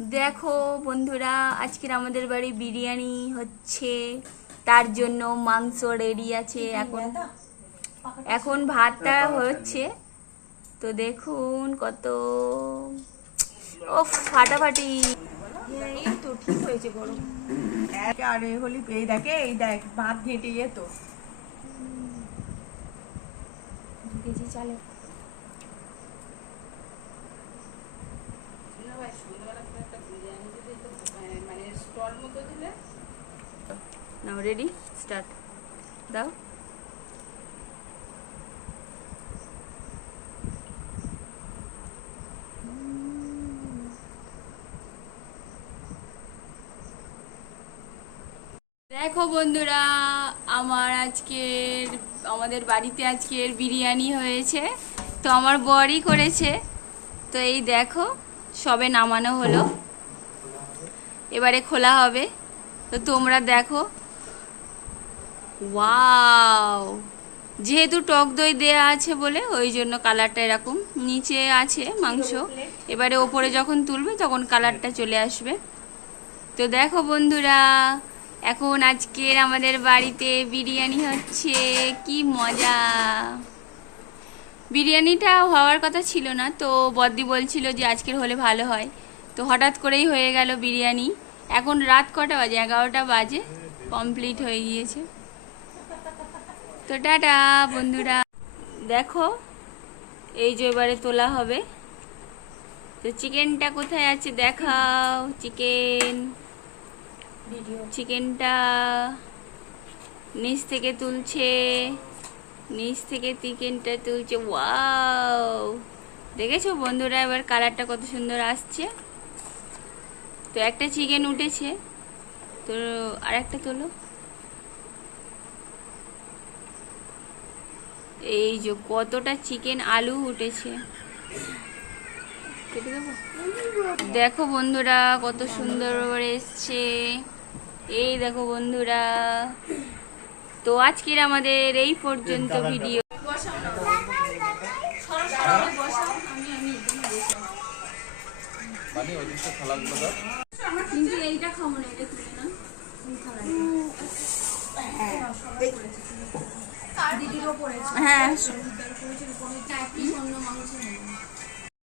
দেখো বন্ধুরা আজকের আমাদের বাড়ি বিরিয়ানি হচ্ছে তার জন্য মাংস রেডি আছে। এখন এখন ভাতটা হচ্ছে তো দেখুন কত ও ফাটাফাটি। এই তো ঠিক হয়েছে গরম এক আর এ হলি এই দেখে এই দেখ ভাত ঘেঁটে যেত চালে। নাও রেডি স্টার্ট দাও দেখো বন্ধুরা, আমার আজকের, আমাদের বাড়িতে আজকের বিরিয়ানি হয়েছে। তো আমার বরই করেছে। তো এই দেখো, সবে নামানো হলো। এবারে খোলা হবে। তো তোমরা দেখো ওয়াও যেহেতু টক দই দেয়া আছে বলে, ওই জন্য কালারটা এরকম। নিচে আছে মাংস। এবারে ওপরে যখন তুলবে, তখন কালারটা চলে আসবে। তো দেখো বন্ধুরা, এখন আজকের আমাদের বাড়িতে বিরিয়ানি হচ্ছে। কি মজা! বিরিয়ানিটা হওয়ার কথা ছিল না, তো বদ্দি বলছিল যে আজকের হলে ভালো হয়। তো হঠাৎ করেই হয়ে গেল বিরিয়ানি। এখন রাত কটা বাজে? এগারোটা বাজে। কমপ্লিট হয়ে গিয়েছে। তো টাটা বন্ধুরা। দেখো এই যে এবারে তোলা হবে। তো চিকেনটা কোথায় আছে দেখাও চিকেন। চিকেনটা নিচ থেকে তুলছে নিচ থেকে চিকেনটা তুলছে। ওয়াও! দেখেছ বন্ধুরা এবার কালারটা কত সুন্দর আসছে। তো একটা চিকেন উঠেছে। তো আর একটা তোলো। এই যে কতটা চিকেন আলু উঠেছে। দেখো বন্ধুরা কত সুন্দর করে এসছে। এই দেখো বন্ধুরা। তো আজকের আমাদের এই পর্যন্ত ভিডিও কিন্তু এইটা খাব না এটা হ্যাঁ।